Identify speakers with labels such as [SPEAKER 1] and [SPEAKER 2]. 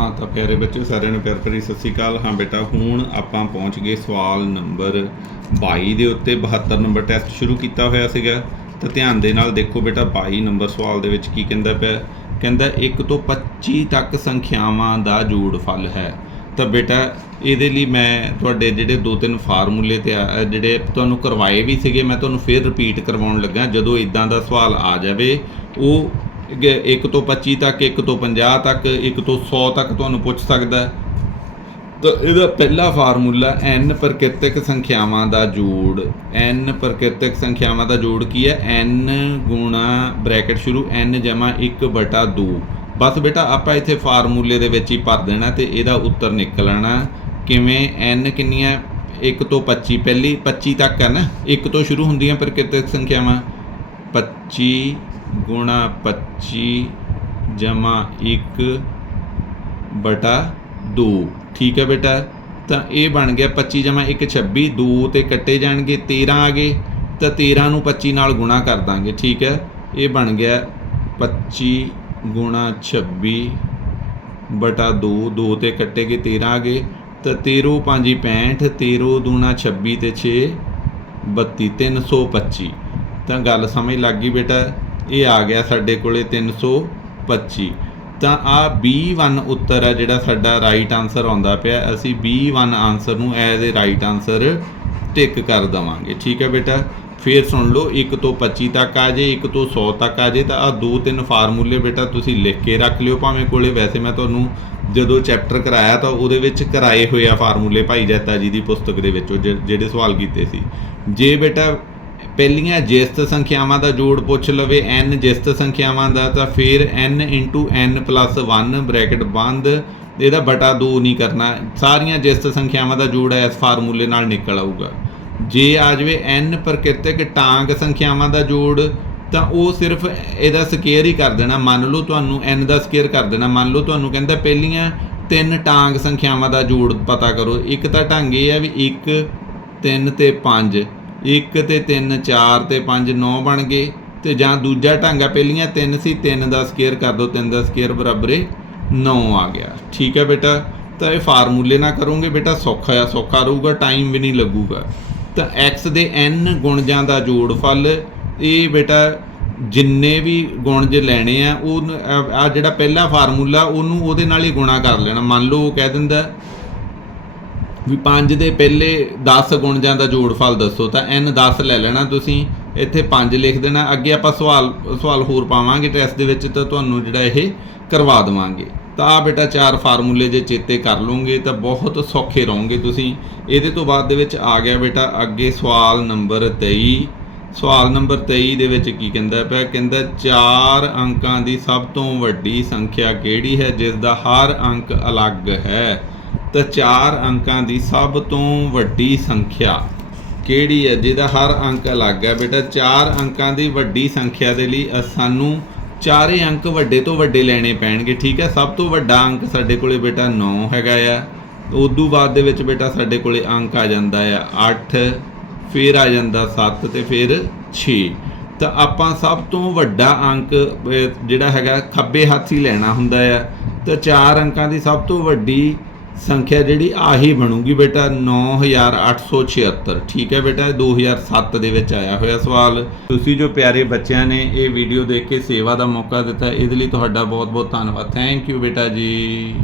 [SPEAKER 1] ਹਾਂ, ਤਾਂ ਪਿਆਰੇ ਬੱਚਿਓ, ਸਾਰਿਆਂ ਨੂੰ ਪਿਆਰ ਭਰੀ ਸਤਿ ਸ਼੍ਰੀ ਅਕਾਲ। ਹਾਂ ਬੇਟਾ, ਹੁਣ ਆਪਾਂ ਪਹੁੰਚ ਗਏ ਸਵਾਲ ਨੰਬਰ 22 ਦੇ ਉੱਤੇ। 72 ਨੰਬਰ ਟੈਸਟ ਸ਼ੁਰੂ ਕੀਤਾ ਹੋਇਆ ਸੀਗਾ। ਤਾਂ ਧਿਆਨ ਦੇ ਨਾਲ ਦੇਖੋ ਬੇਟਾ 22 ਨੰਬਰ ਸਵਾਲ ਦੇ ਵਿੱਚ ਕੀ ਕਹਿੰਦਾ ਪਿਆ। ਕਹਿੰਦਾ 1 ਤੋਂ 25 ਤੱਕ ਸੰਖਿਆਵਾਂ ਦਾ ਜੋੜਫਲ ਹੈ। ਤਾਂ ਬੇਟਾ, ਇਹਦੇ ਲਈ ਮੈਂ ਤੁਹਾਡੇ ਜਿਹੜੇ ਦੋ ਤਿੰਨ ਫਾਰਮੂਲੇ ਤੇ ਆ- ਜਿਹੜੇ ਤੁਹਾਨੂੰ ਕਰਵਾਏ ਵੀ ਸੀਗੇ, ਮੈਂ ਤੁਹਾਨੂੰ ਫੇਰ ਰਿਪੀਟ ਕਰਵਾਉਣ ਲੱਗਾ। ਜਦੋਂ ਇਦਾਂ ਦਾ ਸਵਾਲ ਆ ਜਾਵੇ, ਉਹ 1 ਤੋਂ 25 ਤੱਕ 1 ਤੋਂ 50 ਤੱਕ 1 ਤੋਂ 100 ਤੱਕ ਤੁਹਾਨੂੰ ਪੁੱਛ ਸਕਦਾ ਹੈ। ਤਾਂ ਇਹਦਾ ਪਹਿਲਾ ਫਾਰਮੂਲਾ n ਪ੍ਰਕਿਰਤਿਕ ਸੰਖਿਆਵਾਂ ਦਾ ਜੋੜ। n ਪ੍ਰਕਿਰਤਿਕ ਸੰਖਿਆਵਾਂ ਦਾ ਜੋੜ ਕੀ ਹੈ? n ਗੁਣਾ ਬ੍ਰੈਕਟ ਸ਼ੁਰੂ n ਜਮਾ 1 ਬਟਾ 2 ਬਸ ਬੇਟਾ, ਆਪਾਂ ਇੱਥੇ ਫਾਰਮੂਲੇ ਦੇ ਵਿੱਚ ਹੀ ਭਰ ਦੇਣਾ ਤੇ ਇਹਦਾ ਉੱਤਰ ਨਿਕਲਣਾ। ਕਿਵੇਂ? n ਕਿੰਨੀਆਂ? 1 ਤੋਂ 25 ਪਹਿਲੀ 25 ਤੱਕ ਹੈ ਨਾ? 1 ਤੋਂ ਸ਼ੁਰੂ ਹੁੰਦੀਆਂ ਪ੍ਰਕਿਰਤਿਕ ਸੰਖਿਆਵਾਂ। 25 ਗੁਣਾ 25 ਜਮਾ 1 ਬਟਾ 2 ਠੀਕ ਹੈ ਬੇਟਾ? ਤਾਂ ਇਹ ਬਣ ਗਿਆ 25 ਜਮਾ 1 26 2 ਤੇ ਕੱਟੇ ਜਾਣਗੇ 13 ਆ ਗਏ, ਤਾਂ 13 ਨੂੰ 25 ਨਾਲ ਗੁਣਾ ਕਰ ਦਾਂਗੇ। ਠੀਕ ਹੈ? ਇਹ ਬਣ ਗਿਆ 25 ਗੁਣਾ 26 ਬਟਾ 2 2 ਤੇ ਕੱਟੇ ਗਏ 13 ਆ ਗਏ, ਤਾਂ 13 5 65 13 ਦੂਣਾ 26 ਤੇ 6 32 325 ਤਾਂ ਗੱਲ ਸਮਝ ਲੱਗ ਗਈ ਬੇਟਾ? ਇਹ ਆ ਗਿਆ ਸਾਡੇ ਕੋਲੇ 325 ਤਾਂ ਆ B1 ਉੱਤਰ ਹੈ ਜਿਹੜਾ ਸਾਡਾ ਰਾਈਟ ਆਨਸਰ ਆਉਂਦਾ ਪਿਆ। ਅਸੀਂ B1 ਆਨਸਰ ਨੂੰ as a right answer tick ਕਰ ਦਵਾਂਗੇ। ਠੀਕ ਹੈ ਬੇਟਾ? ਫੇਰ ਸੁਣ ਲਓ 1 ਤੋਂ 25 ਤੱਕ ਆ ਜੇ 1 ਤੋਂ 100 ਤੱਕ ਆ ਜੇ, ਤਾਂ ਆ ਦੋ ਤਿੰਨ ਫਾਰਮੂਲੇ ਬੇਟਾ ਤੁਸੀਂ ਲਿਖ ਕੇ ਰੱਖ ਲਿਓ ਭਾਵੇਂ ਕੋਲੇ। ਵੈਸੇ ਮੈਂ ਤੁਹਾਨੂੰ ਜਦੋਂ ਚੈਪਟਰ ਕਰਾਇਆ ਤਾਂ ਉਹਦੇ ਵਿੱਚ ਕਰਾਏ ਹੋਏ ਆ ਫਾਰਮੂਲੇ ਭਾਈ ਜੈਤਾ ਜੀ ਦੀ ਪੁਸਤਕ ਦੇ ਵਿੱਚੋਂ ਜਿਹੜੇ ਸਵਾਲ ਕੀਤੇ ਸੀ। ਜੇ ਬੇਟਾ ਪਹਿਲੀਆਂ ਜਿਸਤ ਸੰਖਿਆਵਾਂ ਦਾ ਜੋੜ ਪੁੱਛ ਲਵੇ, n ਜਿਸਤ ਸੰਖਿਆਵਾਂ ਦਾ, ਤਾਂ ਫਿਰ n n 1 ਬ੍ਰੈਕਟ ਬੰਦ, ਇਹਦਾ ਬਟਾ 2 ਨਹੀਂ ਕਰਨਾ। ਸਾਰੀਆਂ ਜਿਸਤ ਸੰਖਿਆਵਾਂ ਦਾ ਜੋੜ ਇਸ ਫਾਰਮੂਲੇ ਨਾਲ ਨਿਕਲ ਆਊਗਾ। ਜੇ ਆ ਜਾਵੇ n ਪ੍ਰਕਿਰਤਿਕ ਟਾਂਗ ਸੰਖਿਆਵਾਂ ਦਾ ਜੋੜ, ਤਾਂ ਉਹ ਸਿਰਫ ਇਹਦਾ ਸਕੇਅਰ ਹੀ ਕਰ ਦੇਣਾ। ਮੰਨ ਲਓ ਤੁਹਾਨੂੰ n ਦਾ ਸਕੇਅਰ ਕਰ ਦੇਣਾ। ਮੰਨ ਲਓ ਤੁਹਾਨੂੰ ਕਹਿੰਦਾ ਪਹਿਲੀਆਂ ਤਿੰਨ ਟਾਂਗ ਸੰਖਿਆਵਾਂ ਦਾ ਜੋੜ ਪਤਾ ਕਰੋ। ਇੱਕ ਤਾਂ ਢੰਗ ਇਹ ਹੈ ਵੀ 1 3 ਤੇ 5 1 ਤੇ 3 4 ਤੇ 5 9 ਬਣ ਗਏ ਤੇ ਜਾਂ ਦੂਜਾ ਢੰਗ ਆ, ਪਹਿਲੀਆਂ 3 ਸੀ 3 ਦਾ ਸਕੁਅਰ ਕਰ ਦਿਓ 3 ਦਾ ਸਕੁਅਰ ਬਰਾਬਰ 9 ਆ ਗਿਆ। ਠੀਕ ਹੈ ਬੇਟਾ? ਤਾਂ ਇਹ ਫਾਰਮੂਲੇ ਨਾਲ ਕਰੋਗੇ ਬੇਟਾ, ਸੌਖਾ ਆ, ਸੌਖਾ ਰਹੂਗਾ, ਟਾਈਮ ਵੀ ਨਹੀਂ ਲੱਗੂਗਾ। ਤਾਂ x ਦੇ n ਗੁਣਜਾਂ ਦਾ ਜੋੜਫਲ ਇਹ ਬੇਟਾ ਜਿੰਨੇ ਵੀ ਗੁਣਜ ਲੈਣੇ ਆ, ਉਹ ਆ ਜਿਹੜਾ ਪਹਿਲਾ ਫਾਰਮੂਲਾ, ਉਹਨੂੰ ਉਹਦੇ ਨਾਲ ਹੀ ਗੁਣਾ ਕਰ ਲੈਣਾ। ਮੰਨ ਲਓ ਉਹ ਕਹਿ ਦਿੰਦਾ ਵੀ 5 ਦੇ ਪਹਿਲੇ 10 ਗੁਣਜਾਂ ਦਾ ਜੋੜਫਲ ਦੱਸੋ, ਤਾਂ n 10 ਲੈ ਲੈਣਾ ਤੁਸੀਂ, ਇੱਥੇ 5 ਲਿਖ ਦੇਣਾ, ਅੱਗੇ ਆਪਾਂ ਸਵਾਲ ਸਵਾਲ ਹੋਰ ਪਾਵਾਂਗੇ ਟੈਸਟ ਦੇ ਵਿੱਚ, ਤਾਂ ਤੁਹਾਨੂੰ ਜਿਹੜਾ ਇਹ ਕਰਵਾ ਦੇਵਾਂਗੇ। ਤਾਂ ਆ ਬੇਟਾ ਚਾਰ ਫਾਰਮੂਲੇ ਜੇ ਚੇਤੇ ਕਰ ਲਓਗੇ, ਤਾਂ ਬਹੁਤ ਸੌਖੇ ਰਹੋਗੇ ਤੁਸੀਂ। ਇਹਦੇ ਤੋਂ ਬਾਅਦ ਦੇ ਵਿੱਚ ਆ ਗਿਆ ਬੇਟਾ ਅੱਗੇ ਸਵਾਲ ਨੰਬਰ 23 ਸਵਾਲ ਨੰਬਰ 23 ਦੇ ਵਿੱਚ ਕੀ ਕਹਿੰਦਾ ਪਿਆ? ਕਹਿੰਦਾ ਚਾਰ ਅੰਕਾਂ ਦੀ ਸਭ ਤੋਂ ਵੱਡੀ ਸੰਖਿਆ ਕਿਹੜੀ ਹੈ, ਜਿਸ ਦਾ ਹਰ ਅੰਕ ਅਲੱਗ ਹੈ? ਤਾਂ ਚਾਰ ਅੰਕਾਂ ਦੀ ਸਭ ਤੋਂ ਵੱਡੀ ਸੰਖਿਆ ਕਿਹੜੀ ਹੈ? ਜਿਹਦਾ ਹਰ ਅੰਕ ਅਲੱਗ ਹੈ ਬੇਟਾ, ਚਾਰ ਅੰਕਾਂ ਦੀ ਵੱਡੀ ਸੰਖਿਆ ਦੇ ਲਈ ਅ- ਸਾਨੂੰ ਚਾਰੇ ਅੰਕ ਵੱਡੇ ਤੋਂ ਵੱਡੇ ਲੈਣੇ ਪੈਣਗੇ, ਠੀਕ ਹੈ? ਸਭ ਤੋਂ ਵੱਡਾ ਅੰਕ ਸਾਡੇ ਕੋਲੇ ਬੇਟਾ 9 ਹੈਗਾ ਆ। ਉਦੋਂ ਬਾਅਦ ਦੇ ਵਿੱਚ ਬੇਟਾ ਸਾਡੇ ਕੋਲੇ ਅੰਕ ਆ ਜਾਂਦਾ ਆ 8 ਫਿਰ ਆ ਜਾਂਦਾ 7 ਤੇ ਫਿਰ 6 ਤਾਂ ਆਪਾਂ ਸਭ ਤੋਂ ਵੱਡਾ ਅੰਕ ਜਿਹੜਾ ਹੈਗਾ ਖੱਬੇ ਹੱਥ ਹੀ ਲੈਣਾ ਹੁੰਦਾ ਆ। ਤਾਂ ਚਾਰ ਅੰਕਾਂ ਦੀ ਸਭ ਤੋਂ ਵੱਡੀ ਸੰਖਿਆ ਜਿਹੜੀ ਆਹੀ ਬਣੂਗੀ ਬੇਟਾ 9876 ਠੀਕ ਹੈ ਬੇਟਾ, ਇਹ 2007 ਦੇ ਵਿੱਚ ਆਇਆ ਹੋਇਆ ਸਵਾਲ। ਤੁਸੀਂ ਜੋ ਪਿਆਰੇ ਬੱਚਿਆਂ ਨੇ ਇਹ ਵੀਡੀਓ ਦੇਖ ਕੇ ਸੇਵਾ ਦਾ ਮੌਕਾ ਦਿੱਤਾ, ਇਹਦੇ ਲਈ ਤੁਹਾਡਾ ਬਹੁਤ ਬਹੁਤ ਧੰਨਵਾਦ। ਥੈਂਕ ਯੂ ਬੇਟਾ ਜੀ।